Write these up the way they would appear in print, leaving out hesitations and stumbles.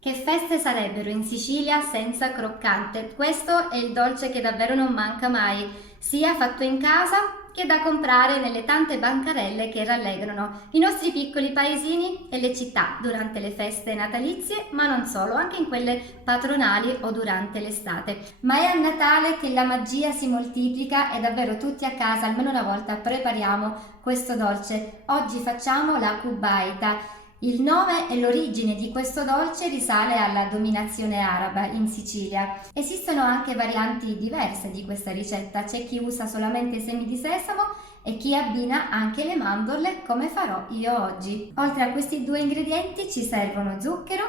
Che feste sarebbero in Sicilia senza croccante? Questo è il dolce che davvero non manca mai, sia fatto in casa che da comprare nelle tante bancarelle che rallegrano i nostri piccoli paesini e le città durante le feste natalizie, ma non solo, anche in quelle patronali o durante l'estate. Ma è a Natale che la magia si moltiplica e davvero tutti a casa almeno una volta prepariamo questo dolce. Oggi facciamo la cubaita. Il nome e l'origine di questo dolce risale alla dominazione araba in Sicilia. Esistono anche varianti diverse di questa ricetta, c'è chi usa solamente semi di sesamo e chi abbina anche le mandorle come farò io oggi. Oltre a questi due ingredienti ci servono zucchero,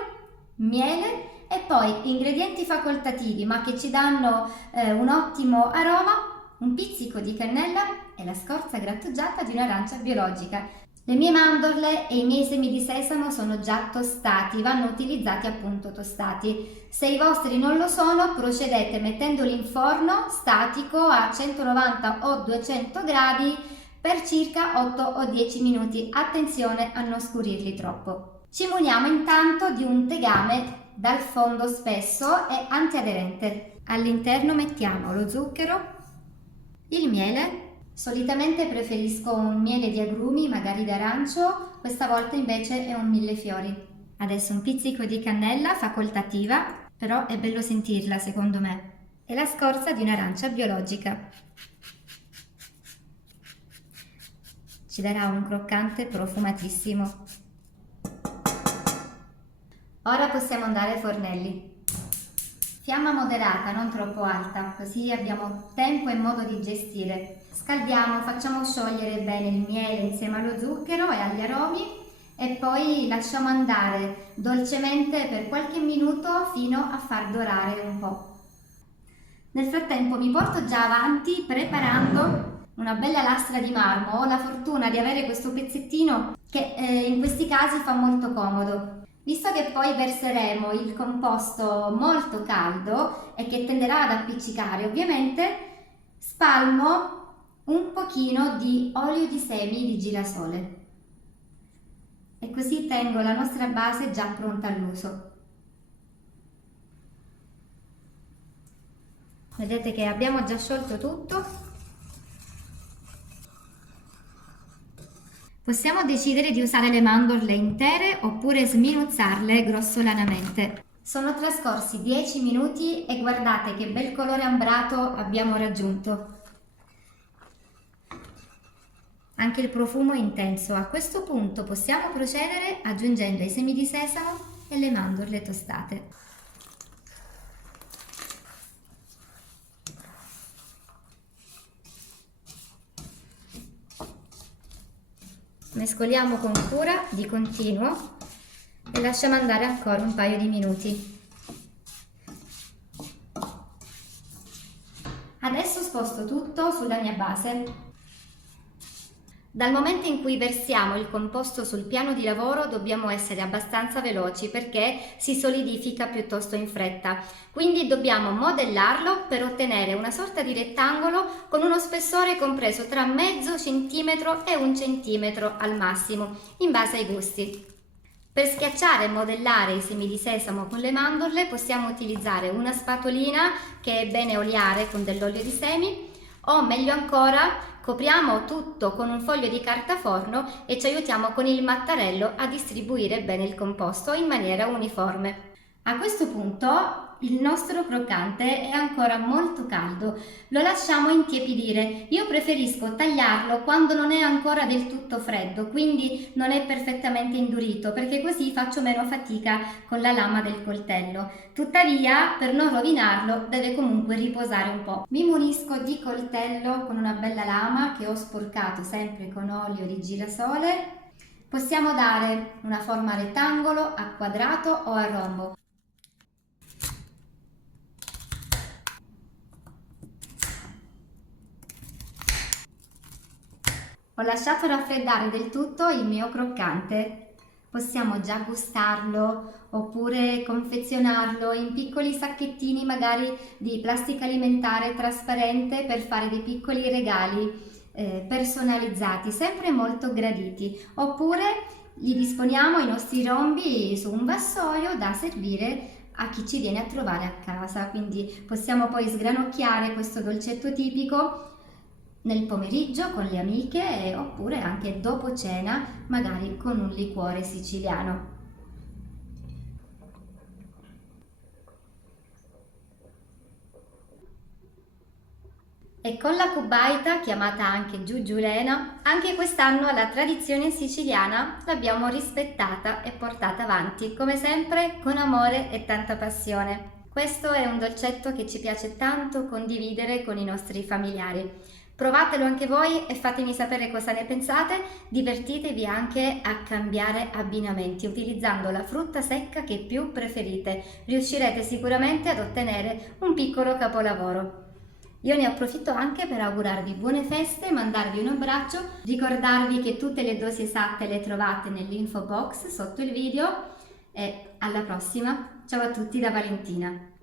miele e poi ingredienti facoltativi ma che ci danno un ottimo aroma, un pizzico di cannella e la scorza grattugiata di un'arancia biologica. Le mie mandorle e i miei semi di sesamo sono già tostati, vanno utilizzati appunto tostati. Se i vostri non lo sono, procedete mettendoli in forno statico a 190 o 200 gradi per circa 8 o 10 minuti. Attenzione a non scurirli troppo. Ci muniamo intanto di un tegame dal fondo spesso e antiaderente. All'interno mettiamo lo zucchero, il miele. Solitamente preferisco un miele di agrumi, magari d'arancio, questa volta invece è un millefiori. Adesso un pizzico di cannella facoltativa, però è bello sentirla secondo me, e la scorza di un'arancia biologica. Ci darà un croccante profumatissimo. Ora possiamo andare ai fornelli. Fiamma moderata, non troppo alta, così abbiamo tempo e modo di gestire. Scaldiamo, facciamo sciogliere bene il miele insieme allo zucchero e agli aromi e poi lasciamo andare dolcemente per qualche minuto fino a far dorare un po'. Nel frattempo mi porto già avanti preparando una bella lastra di marmo. Ho la fortuna di avere questo pezzettino che in questi casi fa molto comodo. Visto che poi verseremo il composto molto caldo e che tenderà ad appiccicare, ovviamente spalmo un pochino di olio di semi di girasole e così tengo la nostra base già pronta all'uso. Vedete che abbiamo già sciolto tutto. Possiamo decidere di usare le mandorle intere oppure sminuzzarle grossolanamente. Sono trascorsi 10 minuti e guardate che bel colore ambrato abbiamo raggiunto. Anche il profumo è intenso. A questo punto possiamo procedere aggiungendo i semi di sesamo e le mandorle tostate. Mescoliamo con cura di continuo e lasciamo andare ancora un paio di minuti. Adesso sposto tutto sulla mia base. Dal momento in cui versiamo il composto sul piano di lavoro dobbiamo essere abbastanza veloci perché si solidifica piuttosto in fretta. Quindi dobbiamo modellarlo per ottenere una sorta di rettangolo con uno spessore compreso tra mezzo centimetro e 1 centimetro al massimo, in base ai gusti. Per schiacciare e modellare i semi di sesamo con le mandorle possiamo utilizzare una spatolina che è bene oliare con dell'olio di semi o meglio ancora copriamo tutto con un foglio di carta forno e ci aiutiamo con il mattarello a distribuire bene il composto in maniera uniforme. A questo punto il nostro croccante è ancora molto caldo, lo lasciamo intiepidire. Io preferisco tagliarlo quando non è ancora del tutto freddo, quindi non è perfettamente indurito, perché così faccio meno fatica con la lama del coltello. Tuttavia, per non rovinarlo, deve comunque riposare un po'. Mi munisco di coltello con una bella lama che ho sporcato sempre con olio di girasole. Possiamo dare una forma a rettangolo, a quadrato o a rombo. Ho lasciato raffreddare del tutto il mio croccante. Possiamo già gustarlo oppure confezionarlo in piccoli sacchettini magari di plastica alimentare trasparente per fare dei piccoli regali personalizzati, sempre molto graditi. Oppure Li disponiamo i nostri rombi su un vassoio da servire a chi ci viene a trovare a casa, quindi possiamo poi sgranocchiare questo dolcetto tipico nel pomeriggio con le amiche oppure anche dopo cena, magari con un liquore siciliano. E con la cubaita, chiamata anche giuggiulena, anche quest'anno la tradizione siciliana l'abbiamo rispettata e portata avanti, come sempre con amore e tanta passione. Questo è un dolcetto che ci piace tanto condividere con i nostri familiari. Provatelo anche voi e fatemi sapere cosa ne pensate. Divertitevi anche a cambiare abbinamenti utilizzando la frutta secca che più preferite. Riuscirete sicuramente ad ottenere un piccolo capolavoro. Io ne approfitto anche per augurarvi buone feste, mandarvi un abbraccio, ricordarvi che tutte le dosi esatte le trovate nell'info box sotto il video e alla prossima. Ciao a tutti da Valentina!